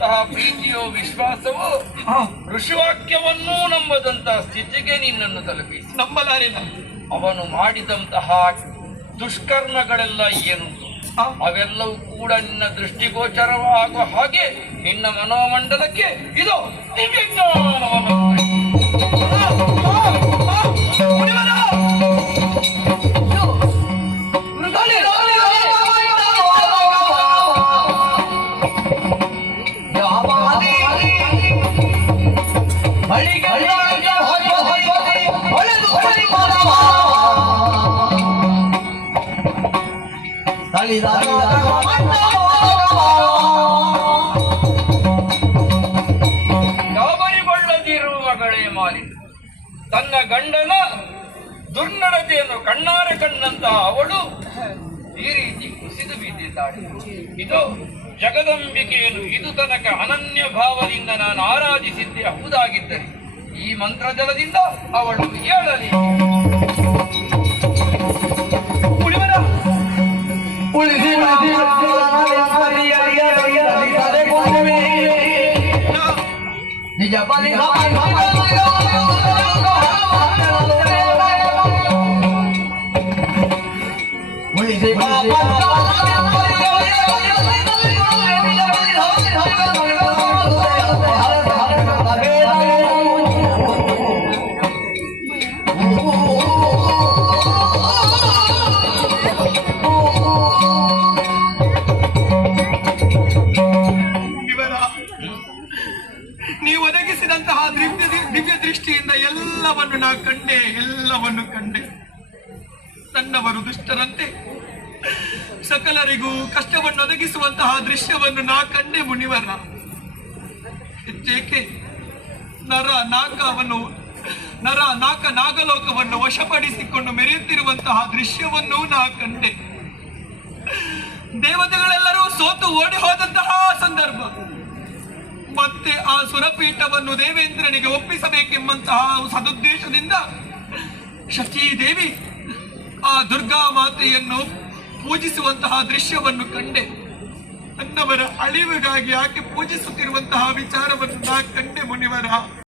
ನಂಬದಂತಹ ಪ್ರೀತಿಯೋ ವಿಶ್ವಾಸವೋ ಋಷಿವಾಕ್ಯವನ್ನೂ ನಂಬದಂತಹ ಸ್ಥಿತಿಗೆ ನಿನ್ನನ್ನು ತಲುಪಿಸಿ. ನಂಬಲಾರೆ. ಅವನು ಮಾಡಿದಂತಹ ದುಷ್ಕರ್ಮಗಳೆಲ್ಲ ಏನು ಅವೆಲ್ಲವೂ ಕೂಡ ನಿನ್ನ ದೃಷ್ಟಿಗೋಚರವಾಗುವ ಹಾಗೆ ನಿನ್ನ ಮನೋಮಂಡಲಕ್ಕೆ ಇದು ದಿವ್ಯ ಜ್ಞಾನವನ್ನು ಗಾಬರಿಗೊಳ್ಳದಿರುವ ಮಗಳೇ ಮಾಲಿ ತನ್ನ ಗಂಡನ ದುರ್ನಡತೆಯನ್ನು ಕಣ್ಣಾರೆ ಕಂಡಂತಹ ಅವಳು ಈ ರೀತಿ ಕುಸಿದು ಬಿದ್ದಿದ್ದಾಳೆ. ಇದು ಜಗದಂಬಿಕೆಯನ್ನು ಇದು ತನಕ ಅನನ್ಯ ಭಾವದಿಂದ ನಾನು ಆರಾಧಿಸಿದ್ದೆ ಹೌದಾಗಿದ್ದರೆ ಈ ಮಂತ್ರಜಲದಿಂದ ಅವಳು ಏಳಲಿ. ನಿಜ ನೀವು ಒದಗಿಸಿದಂತಹ ದಿವ್ಯ ದೃಷ್ಟಿಯಿಂದ ಎಲ್ಲವನ್ನು ಕಂಡೆ. ನನ್ನವರು ದುಷ್ಟರಂತೆ ಸಕಲರಿಗೂ ಕಷ್ಟವನ್ನು ಒದಗಿಸುವಂತಹ ದೃಶ್ಯವನ್ನು ನಾ ಕಂಡೆ ಮುನಿವರ. ಹೆಚ್ಚೇಕೆ ನರ ನಾಕ ನಾಗಲೋಕವನ್ನು ವಶಪಡಿಸಿಕೊಂಡು ಮೆರೆಯುತ್ತಿರುವಂತಹ ದೃಶ್ಯವನ್ನು ನಾ ಕಂಡೆ. ದೇವತೆಗಳೆಲ್ಲರೂ ಸೋತು ಓಡಿ ಹೋದಂತಹ ಸಂದರ್ಭ, ಮತ್ತೆ ಆ ಸುರಪೀಠವನ್ನು ದೇವೇಂದ್ರನಿಗೆ ಒಪ್ಪಿಸಬೇಕೆಂಬಂತಹ ಸದುದ್ದೇಶದಿಂದ ಶಚೀದೇವಿ ಆ ದುರ್ಗಾ ಮಾತೆಯನ್ನು ಪೂಜಿಸುವಂತಹ ದೃಶ್ಯವನ್ನು ಕಂಡೆ. ನನ್ನವರ ಅಳಿವಿಗಾಗಿ ಆಕೆ ಪೂಜಿಸುತ್ತಿರುವಂತಹ ವಿಚಾರವನ್ನು ನಾ ಕಂಡೆ ಮುನಿವರ.